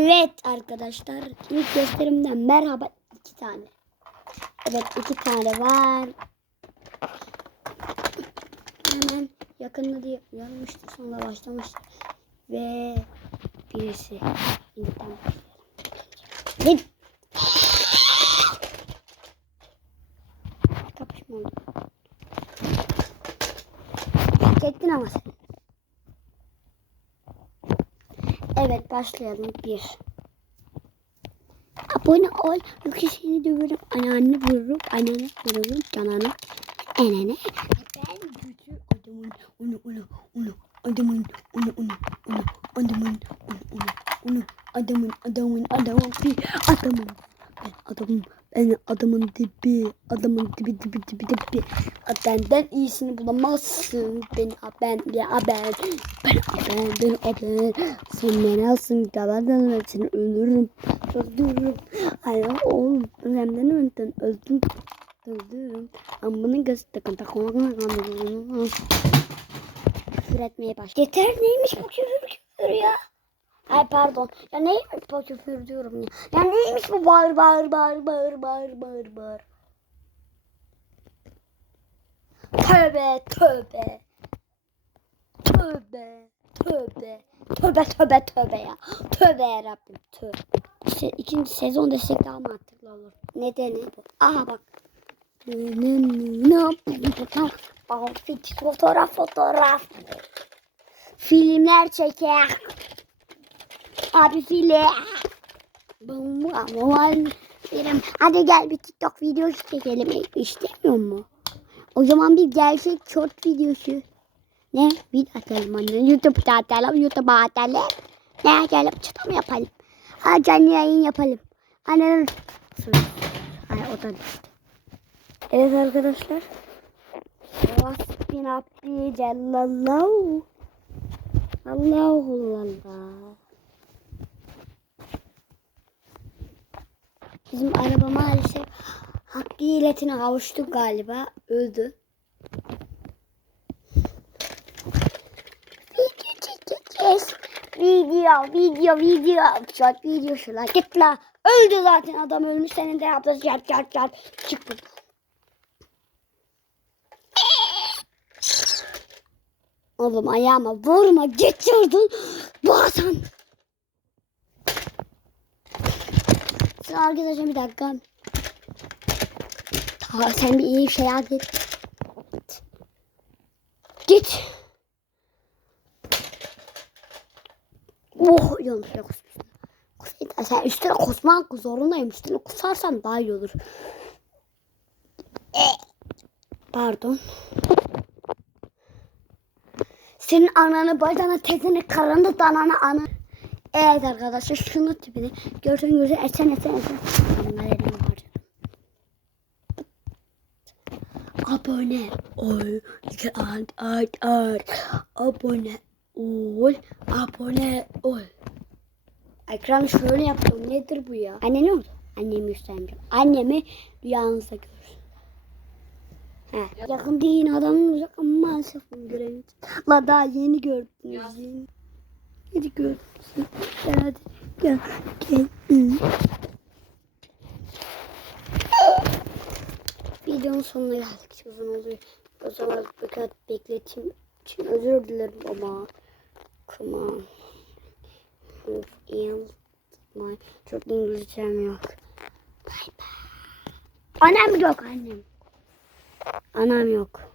Evet arkadaşlar ilk gösterimden merhaba iki tane. Evet iki tane var. Hemen yakında diye yanmıştı sonra başlamıştı. Ve birisi. Git. Kapışma. Hak ettin ama sen. Evet başlayalım. Bir. Abone ol. Yoksa seni döverim. Anneanne vururum. Anneanne vururum. Cananı. Enene. Ben güçlü adamın. Onu onu onu. Adamın. Onu onu onu. Adamın. Onu onu onu. Adamın adamın adamın bir adamın. Ben adamım. Ben adamın dibi. Adamın dibi dibi dibi dibi. Benden iyisini bulamazsın. Ben ben ya ben. Ben ben ben ben. Sen beni alsın. Galardan seni öldürürüm. Öldürürüm. Hayır oğlum. Önemden önden öldüm. Öldürürüm. Ama bunun gözü takın takın takın Küfür etmeye baş. Yeter neymiş bu küfür küfür ya. Ay pardon. Ya neymiş bu küfür diyorum ya. Ya neymiş bu bağır bağır bağır bağır bağır bağır bağır. Tövbe tövbe. Tövbe. Tövbe. Tövbe tövbe tövbe ya. Tövbe yarabbim tövbe. İşte ikinci sezon desek daha mantıklı olur. Nedeni bu. Aha bak. Fit fotoğraf fotoğraf. Filmler çeker. Abi film. Film. Hadi gel bir TikTok videosu çekelim. İstemiyor mu? O zaman bir gerçek short videosu. Ne? Bir atalım anne. YouTube'da atalım. YouTube'a atalım. Ne atalım? Çıta mı yapalım? Ha canlı yayın yapalım. Anne. Ay o da düştü. Evet arkadaşlar. Vasbin Rabbi Cellallahu. Allahu Allah. Bizim araba maalesef hakkı iletine kavuştu galiba. Öldü. Video çekeceğiz. Video, video, video. Short video şu la. Git la. Öldü zaten adam ölmüş. Senin de yaptığın çat çat çat. Çık buradan. Oğlum ayağıma vurma. Git şuradan. Sıra arkadaşım bir dakika. Ta sen bir iyi şey et. Git. Oh yanlış yok. Sen üstüne kusmak zorundayım. Üstüne kusarsan daha iyi olur. Pardon. Senin ananı, bacana, tezini, karını, dananı, anı. Evet arkadaşlar şunu tipini görsen görsen esen esen esen. Bunlar elime harcadım. Abone ol. Art art art. Abone ol. Abone ol. Ekranı şöyle yaptım. Nedir bu ya? Anne ne oldu? Annemi göstermeyeceğim. Annemi rüyanızda görürsün. He. Yakın değil adamın uzak ama maalesef bunu göremedim. La daha yeni gördünüz. Yeni, gördünüz. Gel hadi. Gel. Gel. Videonun sonuna geldik. Uzun oluyor. O zaman birkaç bekletim için özür dilerim ama. Come on. And my çok İngilizcem yok. Bye bye. Annem yok annem. Anam yok.